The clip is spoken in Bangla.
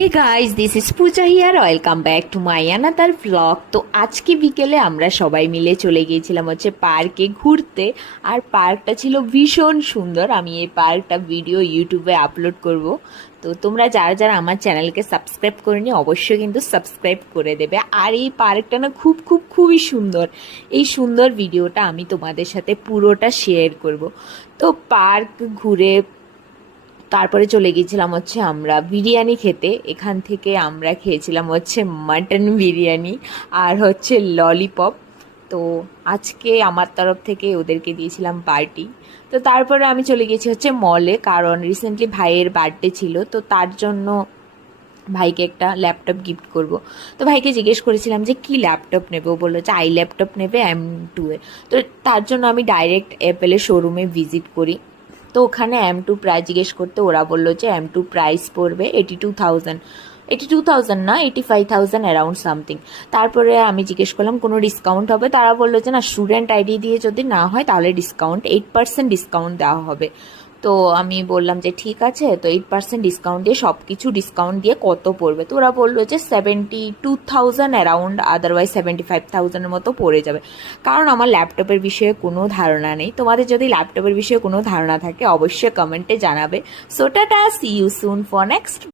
Hey guys, this is Pooja here. Welcome back to my another vlog. তো আজকে বিকেলে আমরা সবাই মিলে চলে গিয়েছিলাম হচ্ছে পার্কে ঘুরতে। আর পার্কটা ছিল ভীষণ সুন্দর। আমি এই পার্কটা ভিডিও ইউটিউবে আপলোড করব। তো তোমরা যারা যারা আমার চ্যানেলকে সাবস্ক্রাইব করেনি অবশ্যই কিন্তু সাবস্ক্রাইব করে দেবে। আর এই পার্কটা না খুবই সুন্দর। এই সুন্দর ভিডিওটা আমি তোমাদের সাথে পুরোটা শেয়ার করব। তো পার্ক ঘুরে তারপরে চলে গিয়েছিলাম হচ্ছে আমরা বিরিয়ানি খেতে। এখান থেকে আমরা খেয়েছিলাম হচ্ছে মাটন বিরিয়ানি আর হচ্ছে ললিপপ। তো আজকে আমার তরফ থেকে ওদেরকে দিয়েছিলাম পার্টি। তো তারপরে আমি চলে গেছি হচ্ছে মলে, কারণ রিসেন্টলি ভাইয়ের বার্থডে ছিল, তো তার জন্য ভাইকে একটা ল্যাপটপ গিফট করব। তো ভাইকে জিজ্ঞেস করেছিলাম যে কি ল্যাপটপ নেবে, ও বললো যে ল্যাপটপ নেবে M2 এ। তো তার জন্য আমি ডাইরেক্ট অ্যাপেলের শোরুমে ভিজিট করি। তো ওখানে M2 প্রাইস জিজ্ঞেস করতে ওরা বললো যে M2 প্রাইস পড়বে 82,000, 82,000 না 85,000 অ্যারাউন্ড সামথিং। তারপরে আমি জিজ্ঞেস করলাম কোনো ডিসকাউন্ট হবে, তারা বললো যে না, স্টুডেন্ট আইডি দিয়ে যদি না হয় তাহলে ডিসকাউন্ট 8% ডিসকাউন্ট দেওয়া হবে। তো আমি বললাম যে ঠিক আছে, তো 8% ডিসকাউন্ট দিয়ে সব কিছু ডিসকাউন্ট দিয়ে কত পড়বে। তো ওরা বললো যে 72,000 অ্যারাউন্ড, আদারওয়াইজ 75,000-এর মতো পড়ে যাবে। কারণ আমার ল্যাপটপের বিষয়ে কোনো ধারণা নেই। তোমাদের যদি ল্যাপটপের বিষয়ে কোনো ধারণা থাকে অবশ্যই কমেন্টে জানাবে। So tata, see you soon for next.